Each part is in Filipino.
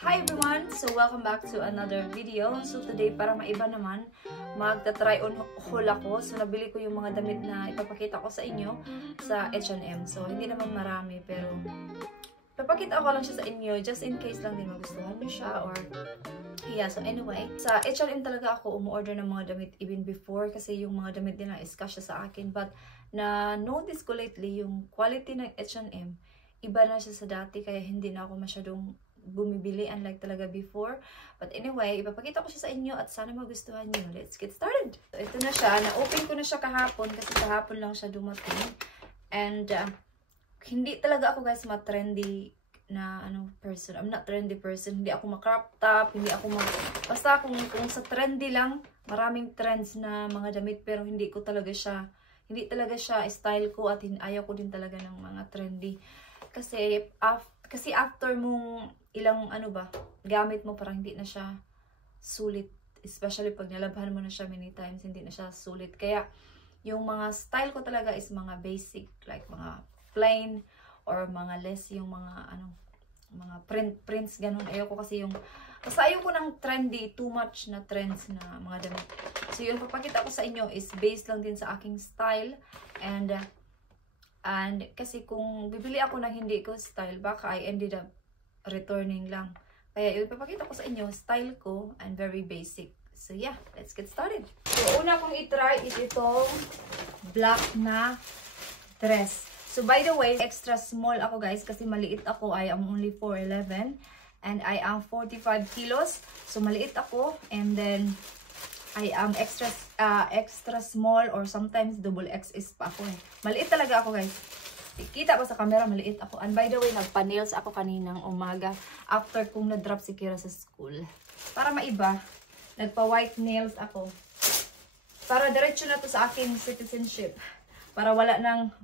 Hi everyone! So welcome back to another video. So today para maiba naman, magta-try on haul ako. So nabili ko yung mga damit na ipapakita ko sa inyo sa H&M. So hindi naman marami pero ipapakita ko lang siya sa inyo just in case lang din magustuhan nyo siya or yeah. So anyway, sa H&M talaga ako umu-order ng mga damit even before kasi yung mga damit nila is kasya sa akin. But na-notice ko lately yung quality ng H&M iba na siya sa dati kaya hindi na ako masyadong bumibili unlike talaga before. But anyway, ipapakita ko siya sa inyo at sana magustuhan niyo. Let's get started! So, ito na siya. Na-open ko na siya kahapon kasi kahapon lang siya dumating. And hindi talaga ako guys ma-trendy na person. I'm not trendy person. Hindi ako ma-crop top, hindi ako basta kung sa trendy lang, maraming trends na mga damit pero hindi talaga siya style ko at ayaw ko din talaga ng mga trendy. Kasi after mong ilang gamit mo parang hindi na siya sulit. Especially pag nalabhan mo na siya many times, hindi na siya sulit. Kaya yung mga style ko talaga is mga basic, like mga plain or mga less yung mga mga prints ganun. Ayoko kasi basta ayoko ng trendy, too much na trends na mga damit. So yung papakita ko sa inyo is based lang din sa aking style and kasi kung bibili ako ng hindi ko style, baka I ended up returning lang. Kaya yung papakita ko sa inyo, style ko and very basic. So yeah, let's get started. So una kong i-try is itong black na dress. So by the way, extra small ako guys kasi maliit ako. I am only 4'11" and I am 45 kilos. So maliit ako and then I am extra small or sometimes double XS pa ako eh. Maliit talaga ako guys. Kita ko sa camera, maliit ako. And by the way, nagpa-nails ako kaninang umaga after kong na-drop si Kira sa school. Para maiba, nagpa-white nails ako. Para diretso na to sa aking citizenship. Para wala nang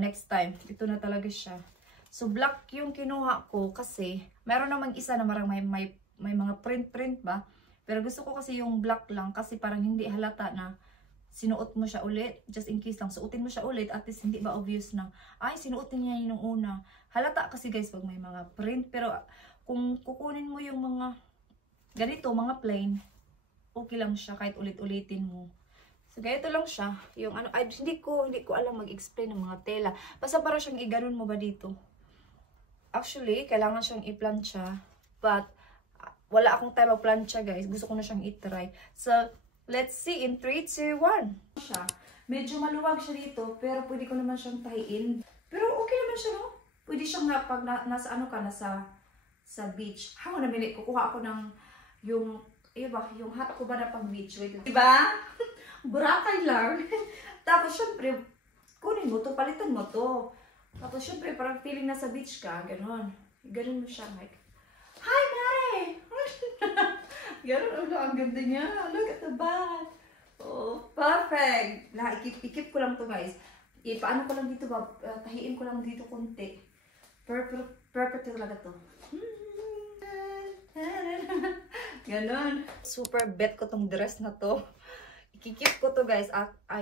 next time. Ito na talaga siya. So black yung kinuha ko kasi meron namang isa na marang may mga print ba. Pero gusto ko kasi yung black lang kasi parang hindi halata na sinuot mo siya ulit. Just in case lang, suotin mo siya ulit. At least hindi ba obvious na, ay sinuotin niya yung una. Halata kasi guys pag may mga print. Pero kung kukunin mo yung mga ganito, mga plain, okay lang siya kahit ulit-ulitin mo. So ganito lang siya. Yung hindi ko alam mag-explain ng mga tela. Basta para siyang iganon mo ba dito. Actually, kailangan siyang i-plancha. But wala akong time mag-plancha guys. Gusto ko na siyang i-try. So, let's see in 3, 2, 1. Medyo maluwag siya dito, pero pwede ko naman siyang tahiin. Pero okay naman siya, no? Pwede siyang pag nasa sa beach. Hamo na minute, kukuha ako ng yung hat ko ba na pang beach. Wait, diba? Burakay lang. Tapos syempre, kunin mo to, palitan mo to. Tapos syempre, parang feeling nasa beach ka, ganon. Ganon mo siya, like, hi, Mare! Ganon, ang ganda niya. Look at the back. Oh, perfect. Ikip ko lang to guys. Paano ko lang dito ba? Tahiin ko lang dito konti. Perfect talaga to. Ganon. Super bet ko tong dress na to. Ikikip ko to guys.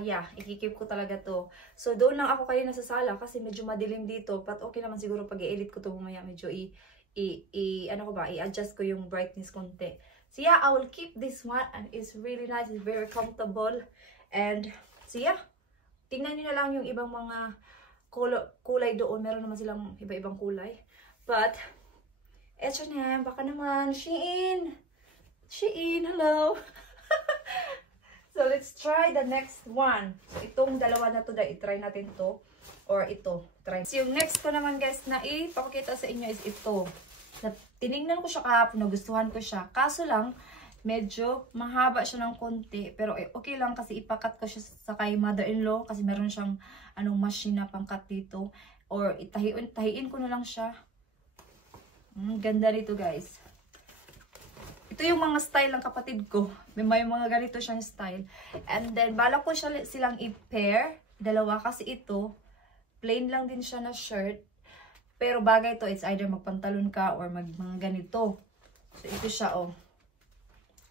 Yeah, ikikip ko talaga to. So doon lang ako kanina sa sala kasi medyo madilim dito. But okay naman siguro pag i-edit ko to mamaya medyo i-adjust ko yung brightness konti. So yeah, I will keep this one and it's really nice, it's very comfortable. And so yeah, tingnan niyo na lang yung ibang mga kulay doon. Meron naman silang iba-ibang kulay. But H&M, baka naman Shein, hello. So let's try the next one. So itong dalawa na to, i-try natin to or ito, try. So yung next ko naman guys na ipapakita sa inyo is ito. Tinignan ko siya kahapon, nagustuhan ko siya. Kaso lang, medyo mahaba siya ng konti. Pero okay lang kasi ipakat ko siya sa kay mother-in-law. Kasi meron siyang machine na pangkat dito. Or tahiin ko na lang siya. Ganda dito guys. Ito yung mga style ng kapatid ko. May mga ganito siyang style. And then, balak ko silang i-pair. Dalawa kasi ito. Plain lang din siya na shirt. Pero bagay to, it's either magpantalon ka or mga ganito. So, ito siya, oh.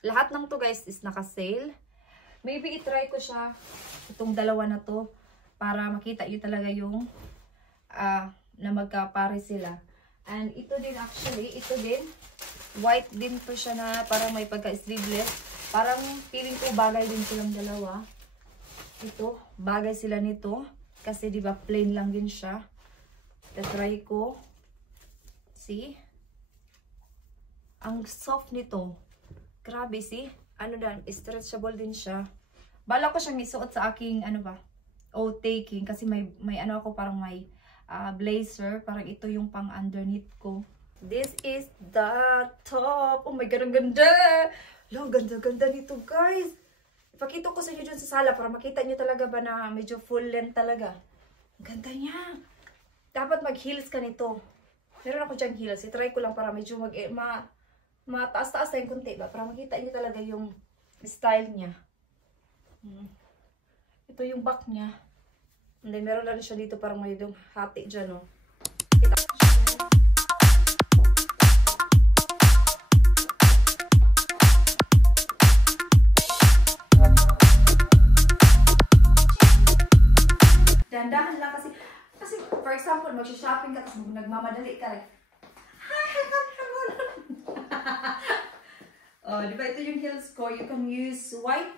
Lahat ng to, guys, is naka-sale. Maybe i-try ko siya, itong dalawa na to, para makita nyo talaga yung na magkapare sila. And ito din actually, ito din. White din po siya na parang may pagka-sleeveless. Parang feeling ko bagay din silang dalawa. Ito, bagay sila nito. Kasi di ba plain lang din siya. Try ko. See? Ang soft nito. Grabe, see? Ano dan, stretchable din siya. Bala ko siyang isuot sa aking, ano ba? Taking. Kasi may ano ako, parang may blazer. Parang ito yung pang underneath ko. This is the top. Oh my God, ang ganda! Ang ganda-ganda nito, guys. Ipakita ko sa inyo dyan sa sala para makita nyo talaga ba na medyo full length talaga. Ang ganda niya. Dapat mag-heels ka nito. Meron ako dyan heels. I-try ko lang para medyo mataas-taas na yung kunti ba? Para makita nyo talaga yung style niya. Ito yung back niya. And then meron lang siya dito parang may yung hati dyan, oh. Kita ko siya. Dandahan lang kasi for example, mag-shopping ka tapos nagmamadali ka like, oh, di ba ito yung heels ko? You can use white.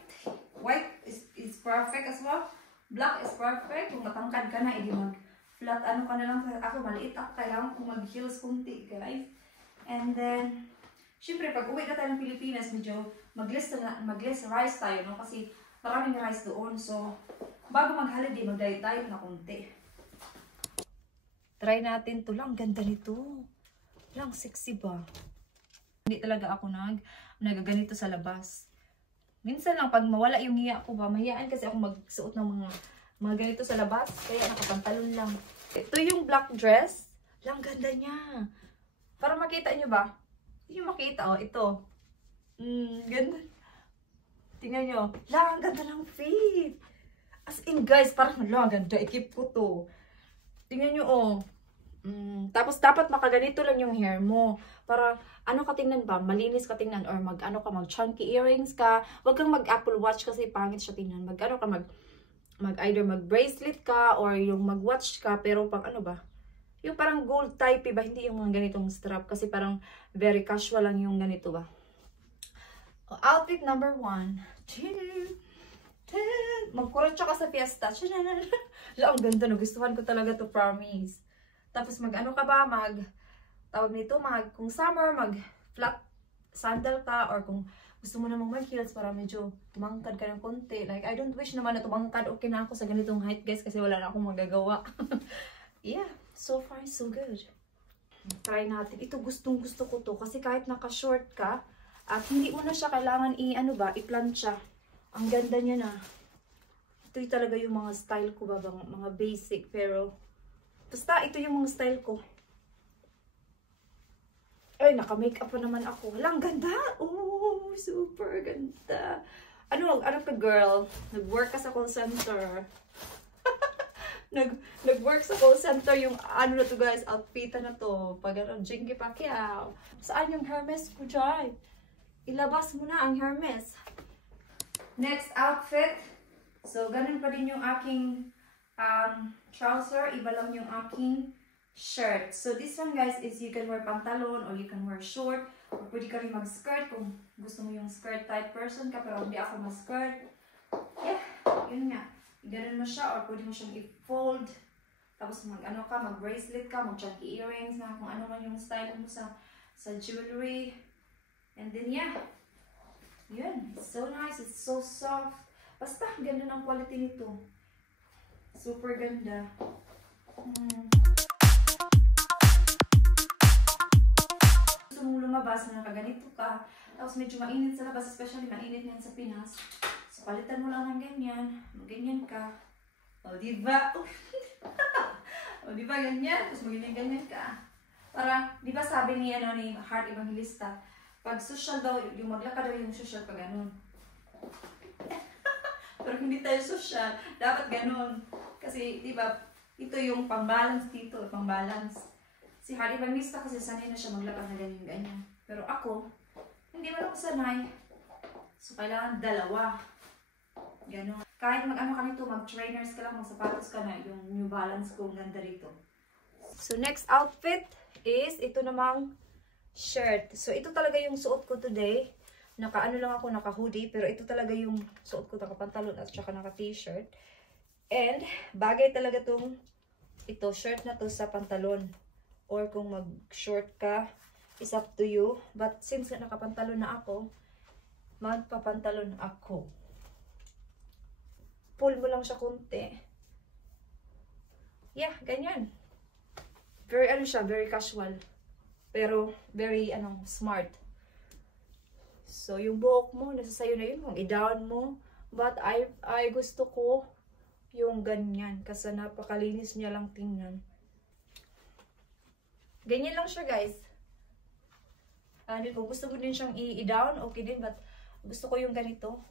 White is perfect as well. Black is perfect. Kung matangkad ka na, edi mag-flat ano ka na lang. Ako, maliit ako. Kailangan kong mag-heels kunti, guys. And then, syempre, pag uwi na tayo ng Pilipinas, medyo mag-less rice tayo, no? Kasi maraming rice doon. So, bago mag-holiday, mag-diet-diet na kunti. Try natin to lang. Ganda nito. Lang, sexy ba? Hindi talaga ako nagaganito sa labas. Minsan lang, pag mawala yung hiya ko ba, mahiyaan kasi ako magsuot ng mga ganito sa labas. Kaya nakapantalon lang. Ito yung black dress. Lang, ganda niya. Para makita nyo ba? Hindi nyo makita, oh. Ito. Ganda. Tingnan nyo. Lang, ganda ng fit. As in, guys, parang lang, ganda. Ikip ko to. Tingnan nyo, oh. Tapos, dapat makaganito lang yung hair mo. Para, ano ka tingnan ba? Malinis ka tingnan. Or mag-chunky earrings ka. Huwag kang mag-Apple Watch kasi pangit siya tingnan. Either mag-bracelet ka or yung mag-watch ka. Pero, pang ano ba? Yung parang gold type, ba? Hindi yung mga ganitong strap. Kasi parang very casual lang yung ganito ba? Outfit number 1. Magkurotso ka sa fiesta. Ang ganda, nagustuhan ko talaga to, promise. Tapos mag-ano ka ba? Tawag nito, kung summer, mag-flat sandal ka, or kung gusto mo namang mag-heels para medyo tumangkad ka ng konti. Like, I don't wish naman na tumangkad. Okay na ako sa ganitong height, guys, kasi wala na akong magagawa. Yeah, so far, so good. Try natin. Ito, gustong-gusto ko to. Kasi kahit naka-short ka, at hindi mo na siya kailangan i-plancha. Ang ganda niya na. Ito yung talaga yung mga style ko ba, mga basic. Pero, basta ito yung mga style ko. Ay, naka-makeup pa naman ako. Walang ganda. Oh, super ganda. Ano ka, girl? Nag-work ka sa call center. Nag-work sa call center yung ano na to, guys. Outfitan na to. Pag ano, Jinky Pacquiao. Saan yung Hermes ko dyan? Ilabas mo na ang Hermes. Next outfit. So, ganun pa din yung aking trouser. Iba lang yung aking shirt. So, this one, guys, is you can wear pantalon or you can wear short. Or pwede ka rin mag-skirt kung gusto mo yung skirt type person ka. Pero hindi ako mag-skirt. Yeah, yun nga. Ganun mo siya or pwede mo siyang i-fold. Tapos mag-bracelet ka, mag-chunky earrings na kung ano man yung style mo sa jewelry. And then, yeah. Yun. It's so nice. It's so soft. Basta, ganda ng quality nito. Super ganda. Gusto mong lumabas na nakaganito ka. Tapos medyo mainit sa labas. Especially mainit ngayon sa Pinas. So, palitan mo lang ng ganyan. Ganyan ka. O, diba? O, diba ganyan? Tapos ganyan ka. Para, diba sabi ni Heart Evangelista, pag social daw, yung maglakad daw yung social pag ganun. Pero hindi tayo social. Dapat ganun. Kasi, diba, ito yung pang-balance dito. Pang-balance. Si Heart Evangelista kasi sanay na siya maglakad na ganyan. Pero ako, hindi man ako sanay. So, kailangan dalawa. Ganun. Kahit mag-ano ka nito, mag-trainers ka lang, mag-sapatos ka na, yung New Balance ko, ganda rito. So, next outfit. is ito namang shirt. So, ito talaga yung suot ko today. Naka-ano lang ako, naka-hoodie. Pero ito talaga yung suot ko, naka-pantalon at saka naka-t-shirt. And, bagay talaga tong ito, shirt na to sa pantalon. Or kung mag-short ka, is up to you. But, since naka-pantalon na ako, magpapantalon ako. Pull mo lang siya konti. Yeah, ganyan. Very, ano siya, very casual. Pero, very, smart. So, yung buhok mo, nasa sayo na yun, kung i-down mo. But, I gusto ko yung ganyan. Kasi napakalinis niya lang tingnan. Ganyan lang siya, guys. Kung gusto mo din siyang i-down, okay din. But, gusto ko yung ganito.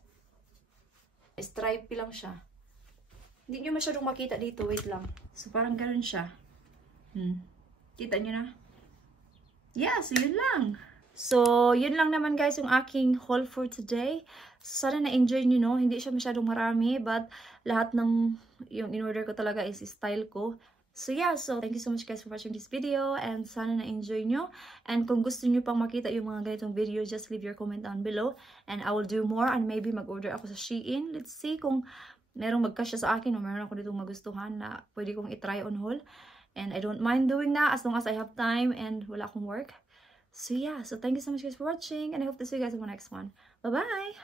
Stripey lang siya. Hindi nyo masyadong makita dito. Wait lang. So, parang ganun siya. Kita nyo na? Yeah, so yun lang. So, yun lang naman guys yung aking haul for today. So, sana na-enjoy nyo, no? Hindi siya masyadong marami, but lahat ng yung in-order ko talaga is style ko. So, yeah. So, thank you so much guys for watching this video. And sana na-enjoy nyo. And kung gusto nyo pang makita yung mga ganitong video, just leave your comment down below. And I will do more. And maybe mag-order ako sa Shein. Let's see kung merong magkasya sa akin o meron ako ditong magustuhan na pwede kong i-try on haul. And I don't mind doing that as long as I have time and wala akong work. So yeah, so thank you so much guys for watching and I hope to see you guys in the next one. Bye-bye!